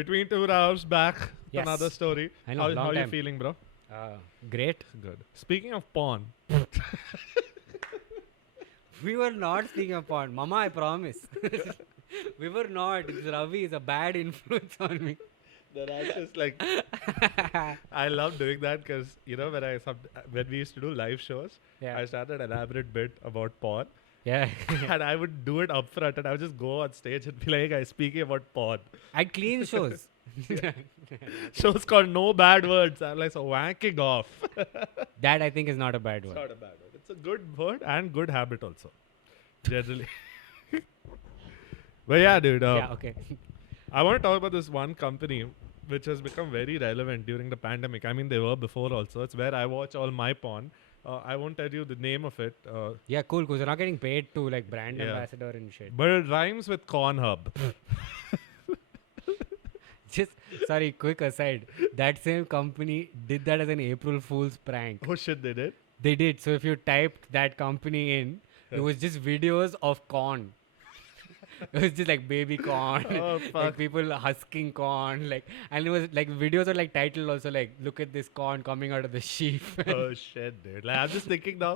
Between 2 hours back, Yes. another story. I know, How long are you time. feeling, bro? Great. Good. Speaking of porn, We were not speaking of porn. Mama, I promise. We were not. This Ravi is a bad influence on me. then I just like I love doing that because when we used to do live shows, Yeah. I started an elaborate bit about porn, Yeah. and I would do it upfront, and I would just go on stage and be like, "Hey guys, speaking about porn." I'd clean shows. Show's called No Bad Words. I'm like, so wanking off. That I think is not a bad It's word. not a bad word. It's a good word and good habit also, generally. But yeah, dude. Yeah, okay. I want to talk about this one company which has become very relevant during the pandemic. I mean, they were before also. It's where I watch all my porn. I won't tell you the name of it, Yeah, cool, because you're not getting paid to like brand Yeah. ambassador and shit. but it rhymes with Cornhub. Just sorry, quick aside. That same company did that as an April Fool's prank. Oh shit, they did? They did. So if you typed that company in, it was just videos of corn. It was just like baby corn, Oh, like fuck. people husking corn, like, and it was like videos are like titled also like, look at this corn coming out of the sheaf. Oh shit, dude. Like, I'm just thinking now.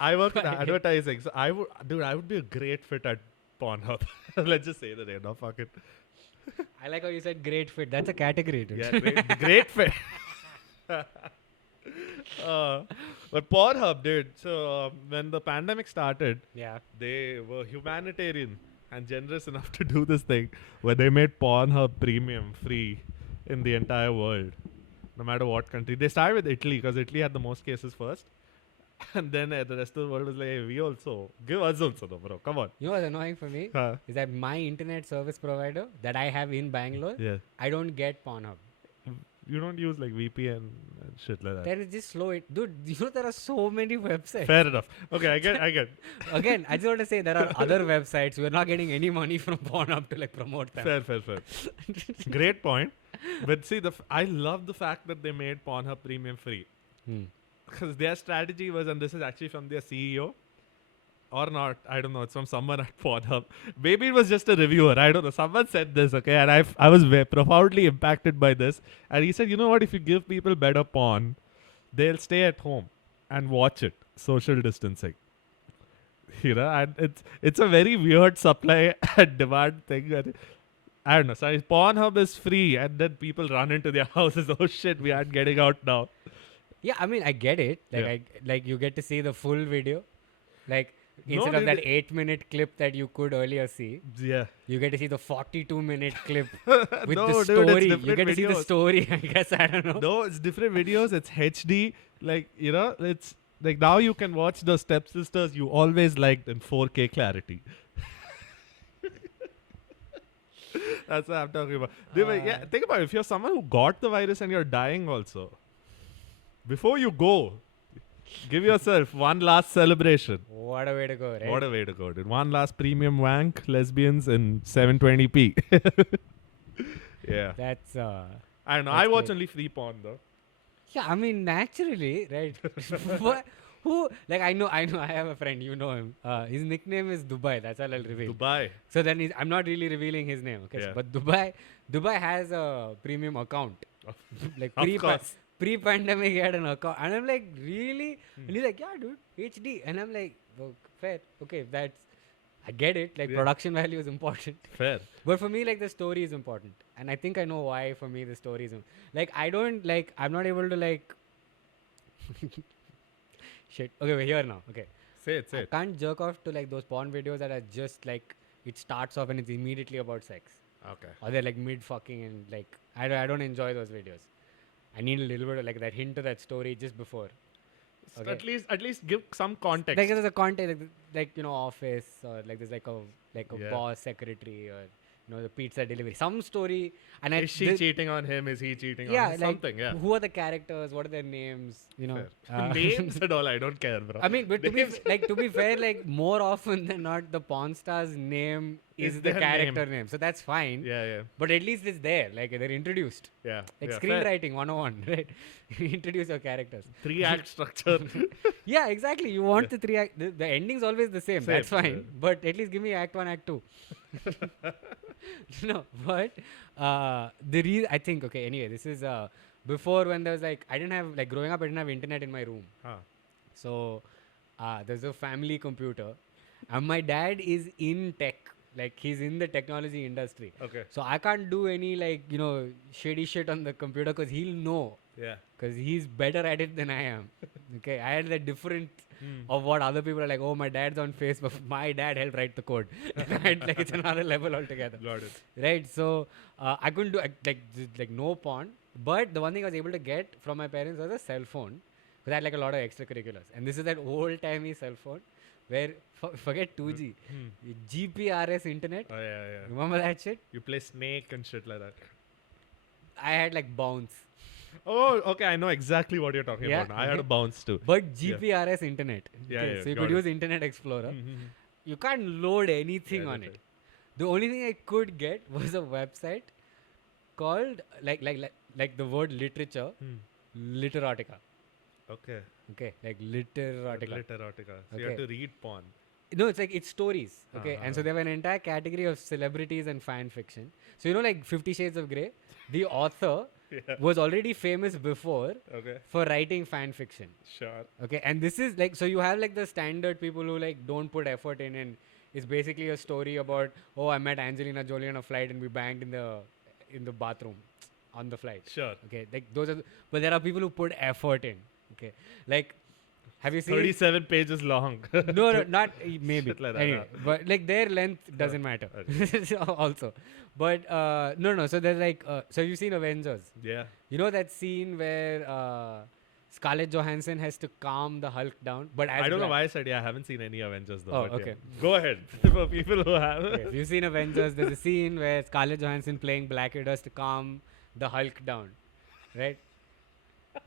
I work in advertising, so I would be a great fit at Pornhub. Let's just say the name. No, fuck it. I like how you said great fit. That's a category. Dude. Yeah, great fit. But Pornhub, dude. So when the pandemic started, Yeah. they were humanitarian and generous enough to do this thing where they made Pornhub premium free in the entire world, no matter what country. They started with Italy because Italy had the most cases first. And then the rest of the world was like, hey, we also, give us also, though, bro. Come on. You know what's annoying for me? Huh. Is that my internet service provider that I have in Bangalore, Yeah. I don't get Pornhub. You don't use like VPN and shit like that. There is just slow it. Dude, you know there are so many websites. Fair enough. Okay, I get. Again, I just want to say there are other websites. We're not getting any money from Pornhub to like promote them. Fair. Great point. But see, I love the fact that they made Pornhub premium free. Hmm. Because their strategy was, and this is actually from their CEO, or not, I don't know, it's from someone at Pornhub. Maybe it was just a reviewer, I don't know. Someone said this, okay, and I was profoundly impacted by this. And he said, you know what, if you give people better porn, they'll stay at home and watch it, social distancing. You know, and it's a very weird supply and demand thing. And I don't know, sorry, Pornhub is free, and then people run into their houses. Oh shit, we aren't getting out now. Yeah, I mean, I get it. Like, Yeah. like you get to see the full video. Like, No, instead of dude, that 8-minute clip that you could earlier see, Yeah. you get to see the 42-minute clip with No, the dude, it's story. You different get to see the videos. story, I guess. I don't know. No, it's different videos. It's HD. Like, you know, it's like now you can watch the Stepsisters you always liked in 4K clarity. That's what I'm talking about. Yeah, think about it. If you're someone who got the virus and you're dying also, before you go, give yourself one last celebration. What a way to go, right? What a way to go, dude. One last premium wank, lesbians in 720p. Yeah. That's, I don't know. That's I watch great. only free porn though. yeah, I mean, naturally, right? What? Who? Like, I know, I have a friend, you know him. His nickname is Dubai. That's all I'll reveal. Dubai. So then I'm not really revealing his name, okay? Yeah. But Dubai has a premium account. Like Of course. pre-pandemic, he had an account, and I'm like, really? And he's like, yeah, dude, HD. And I'm like, oh, fair, okay, I get it. Like, Yeah. production value is important, Fair. but for me, like, the story is important, and I think I know why. For me, the story is like, I'm not able to like. Shit. Okay, we're here now. Okay. Say it. I can't jerk off to like those porn videos that are just like it starts off and it's immediately about sex, Okay. or they're like mid fucking and like I don't enjoy those videos. I need a little bit of like that hint to that story just before. Okay. At least give some context. Like there's a context like you know office or like there's like a Yeah. boss secretary or you know the pizza delivery some story and Is she cheating on him? Is he cheating yeah on him? like Something, yeah. who are the characters, what are their names, you know. Fair. Names and all, I don't care, bro. I mean, but to be Names- to be fair, like more often than not, the porn star's name is Is the their character name. So that's fine. Yeah, yeah, But at least it's there. Like they're introduced. yeah. Like yeah, fair. screenwriting 101, right? You introduce your characters. 3-act structure. Yeah, exactly. You want the three act. The ending's always the same. That's Same, fine. yeah. But at least give me act 1, act 2. No, but I think, okay, anyway, this is before when there was like, I didn't have, like growing up, I didn't have internet in my room. Huh. So there's a family computer. And my dad is in tech. Like he's in the technology industry. Okay. So I can't do any like, shady shit on the computer because he'll know. Yeah. Because he's better at it than I am. Okay, I had the different Hmm. of what other people are like. Oh, my dad's on Facebook. My dad helped write the code. Right? Like it's another level altogether. Got it. Right? So I couldn't do like no porn. But the one thing I was able to get from my parents was a cell phone. Because I had like a lot of extracurriculars. And this is that old timey cell phone where forget 2G, Hmm. GPRS internet. Oh yeah, yeah. Remember that shit? You play Snake and shit like that. I had like bounce. Oh, okay. I know exactly what you're talking Yeah. about. Now. I had a bounce too. But GPRS internet. Yeah, Okay, yeah, so you got could it. use Internet Explorer. Mhm. You can't load anything Yeah, on that's it. The only thing I could get was a website called like the word literature, Hmm. Literotica. Okay. Okay, like Literotica. Literotica. So you have Okay. to read porn. No, it's like it's stories. Okay, and so Uh-huh. they have an entire category of celebrities and fan fiction. So like 50 Shades of Grey, the author Yeah. was already famous before Okay. for writing fan fiction. Sure. Okay, and this is like, so you have like the standard people who like don't put effort in, and it's basically a story about, oh, I met Angelina Jolie on a flight and we banged in the bathroom on the flight. Sure. Okay, like those are, but there are people who put effort in. Okay, like have you seen? 37 pages long. No, not maybe. Shit like that, Anyway, but like their length doesn't matter. Also, but no. So there's like, so you've seen Avengers. Yeah. You know that scene where Scarlett Johansson has to calm the Hulk down, but as I don't know Black. why I said yeah. I haven't seen any Avengers though. Oh, but yeah. okay. Go ahead. For people who have. Okay, if you've seen Avengers, there's a scene where Scarlett Johansson playing Black Widow has to calm the Hulk down, right?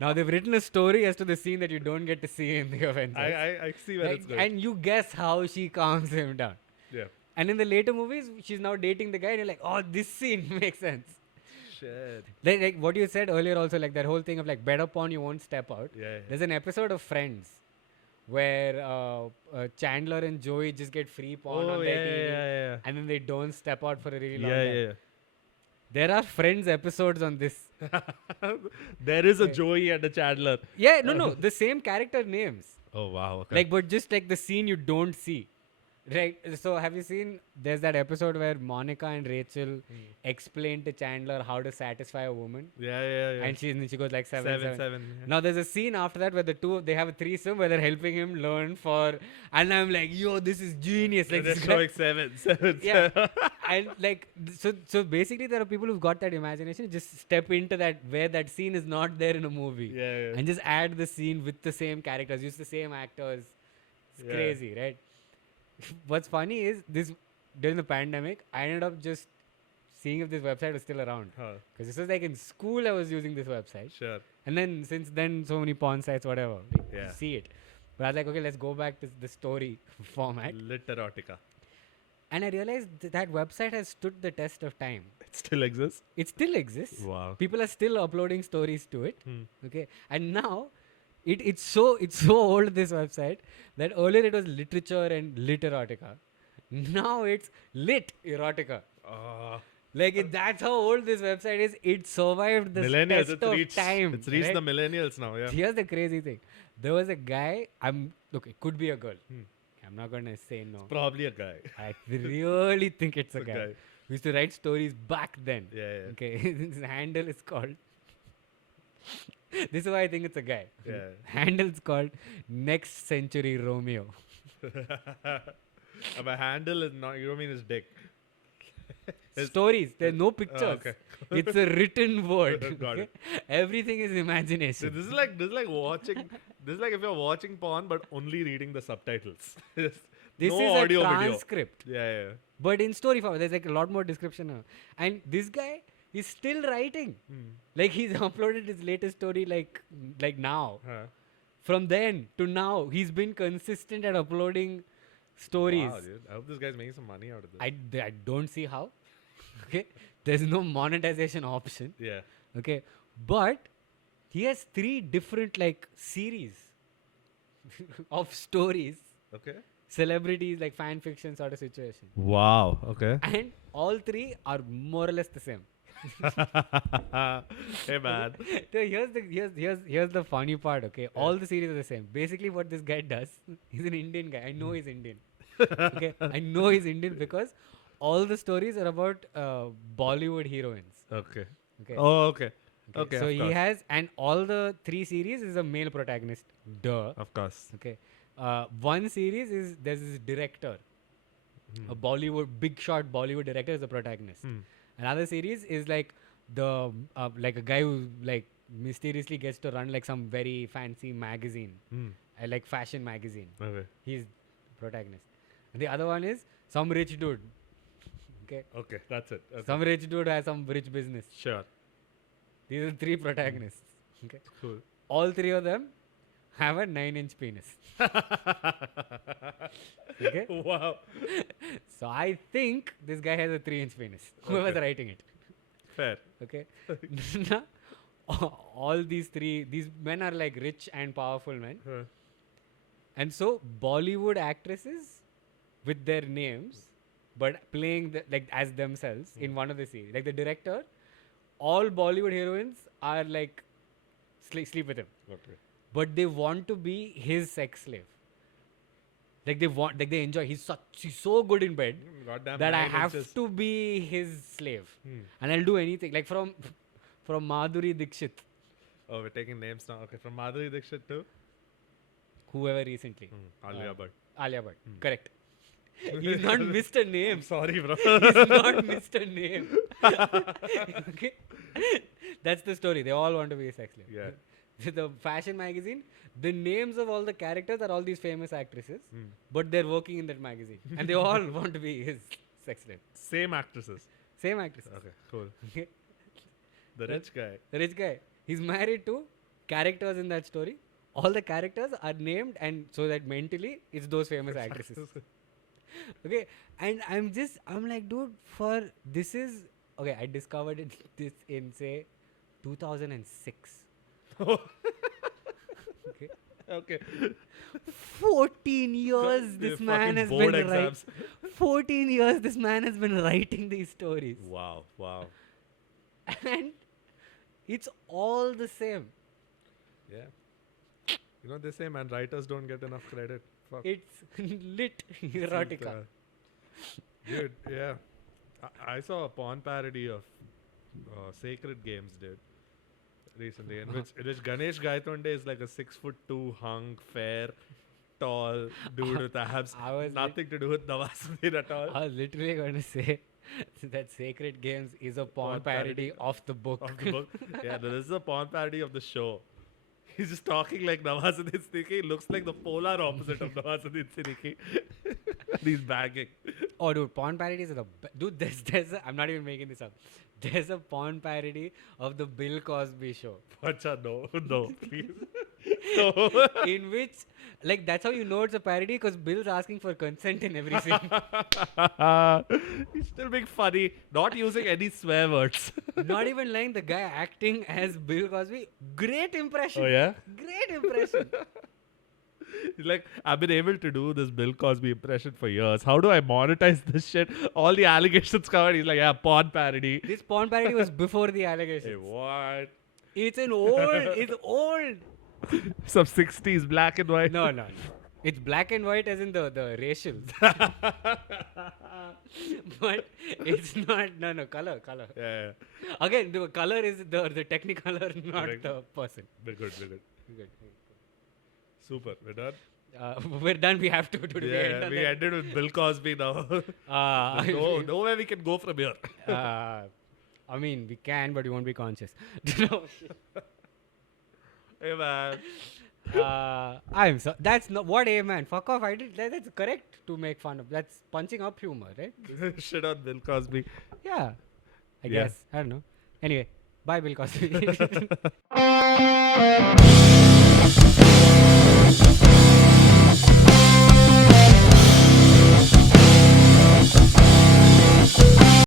Now they've written a story as to the scene that you don't get to see in the Avengers. I see where Like, it's going. and you guess how she calms him down. Yeah. And in the later movies, she's now dating the guy, and you're like, oh, this scene makes sense. Shit. Like what you said earlier, also like that whole thing of like better porn, you won't step out. Yeah. There's an episode of Friends where Chandler and Joey just get free porn Oh on yeah, their TV, yeah. and then they don't step out for a really long Yeah, time. yeah. There are Friends episodes on this. There is a Okay. Joey and a Chandler. Yeah, no, the same character names. Oh wow. Okay. Like, but just like the scene you don't see. Right. So have you seen? There's that episode where Monica and Rachel explain to Chandler how to satisfy a woman, yeah. and she goes like seven. seven. Yeah. Now there's a scene after that where they have a threesome where they're helping him learn for, and I'm like, yo, this is genius. Like They're this showing guy, seven. yeah, and like so basically there are people who've got that imagination. Just step into that where that scene is not there in a movie, Yeah. and just add the scene with the same characters, use the same actors. It's Yeah. crazy, right? What's funny is this during the pandemic, I ended up just seeing if this website was still around. Huh. Because this was like in school, I was using this website. Sure. And then since then, so many porn sites, whatever. Like, you Yeah. see it. But I was like, okay, let's go back to the story format. Literotica. And I realized that website has stood the test of time. It still exists. It still exists. Wow. People are still uploading stories to it. Hmm. Okay. And now it's so old, this website, that earlier it was literature and literotica. Now it's lit erotica. Like that's how old this website is. It survived the Millennials. test of time. It's reached right? the millennials now. Yeah. Here's the crazy thing. There was a guy. It could be a girl. Hmm. I'm not gonna say no. Probably a guy. I really think it's a It's a guy. guy. Who used to write stories back then. Yeah. Okay, his handle is called. This is why I think it's a guy. Yeah. Handle's called Next Century Romeo. My handle is not. You don't mean his dick. Stories. There's no pictures. okay. It's a written word. Got okay? Everything is So imagination. this is like watching. This is like if you're watching porn but only reading the subtitles. This no is audio a video. transcript. Yeah. But in story form, there's like a lot more description now. And this guy is still writing. Like he's uploaded his latest story like now. Huh. From then to now, he's been consistent at uploading stories. Wow, dude. I hope this guy's making some money out of this. I don't see how. Okay, there's no monetization option. Yeah. Okay, but he has 3 different like series of stories, Okay. celebrities like fan fiction sort of situation, Wow. Okay. and all 3 are more or less the same. Hey man. So here's the funny part. Okay, all the series are the same. Basically, what this guy does, he's an Indian guy. I know he's Indian. Okay, I know he's Indian because all the stories are about Bollywood heroines. Okay. Okay. Oh, okay. Okay. So of he course. has, and all the 3 series is a male protagonist. Duh. Of course. Okay. One series is there's this director, a Bollywood big shot Bollywood director is the protagonist. Another series is like the like a guy who like mysteriously gets to run like some very fancy magazine, like fashion magazine. Okay. He's protagonist. And the other one is some rich dude. Okay. Okay. That's it. Okay. Some rich dude has some rich business. Sure. These are 3 protagonists. Okay. Cool. All 3 of them have a 9-inch penis. Okay. Wow. So I think this guy has a 3-inch penis. Whoever's Okay. writing it. Fair. Okay. Now, all these men are like rich and powerful men. Huh. And so Bollywood actresses with their names, but playing like as themselves in one of the series. Like the director, all Bollywood heroines are like sleep with him, Okay. but they want to be his sex slave. Like they enjoy. He's so good in bed Goddamn that I 9 have inches. to be his slave, and I'll do anything. Like from Madhuri Dixit, Oh, we're taking names now. Okay. From Madhuri Dixit to whoever recently, Alia Bhatt. Alia Bhatt, correct. He's not Mr. Name. Sorry, bro. He's not Mr. Name. Okay, that's the story. They all want to be a sex slave. Yeah. The fashion magazine, the names of all the characters are all these famous actresses, but they're working in that magazine, and they all want to be his sex slave. Same actresses. Same actresses. Okay. Cool. Okay. The rich guy. The rich guy. He's married to characters in that story. All the characters are named, and so that mentally it's those famous actresses. Okay, and I'm like, dude, this is okay. I discovered this in say 2006. Okay, Okay. 14 years The this man fucking has board been writing. exams. 14 years this man has been writing these stories, Wow. Wow. and it's all the same. Yeah. You know, they say, man, writers don't get enough credit. Fuck. It's lit erotica. Dude, yeah. I saw a porn parody of Sacred Games, dude, recently, in which Ganesh Gaitonde is like a 6'2" hunk, fair, tall dude with abs. I was Nothing to do with Nawazuddin at all. I was literally going to say that Sacred Games is a porn parody of the book. Of the book. Yeah, this is a porn parody of the show. He's just talking like Nawazuddin Siddiqui. He looks like the polar opposite of Nawazuddin Siddiqui. He's bagging. Oh, dude, porn parodies are dude. I'm not even making this up. There's a porn parody of the Bill Cosby show. Pacha, no, please. No. In which, like, that's how you know it's a parody because Bill's asking for consent in every scene. He's still being funny, not using any swear words. Not even lying. The guy acting as Bill Cosby. Great impression. Oh, yeah? Great impression. He's like, I've been able to do this Bill Cosby impression for years. How do I monetize this shit? All the allegations covered. He's like, yeah, porn parody. This porn parody was before the Hey, allegations. what? It's old. Some 60s black and white. No. It's black and white as in the racial. But it's not, no, color. Yeah. Again, the color is the technicolor, not Correct. the person. We're good. Good. Super. We're done. We're done. We have to do the end Yeah, on we that. ended with Bill Cosby now. Nowhere we can go from here. I mean, we can, but we won't be conscious. No. Hey, man. I'm so. That's not what man. Fuck off. I did. That's correct to make fun of. That's punching up humor, right? Shit on Bill Cosby. Yeah. I Yeah. guess. I don't know. Anyway, bye, Bill Cosby.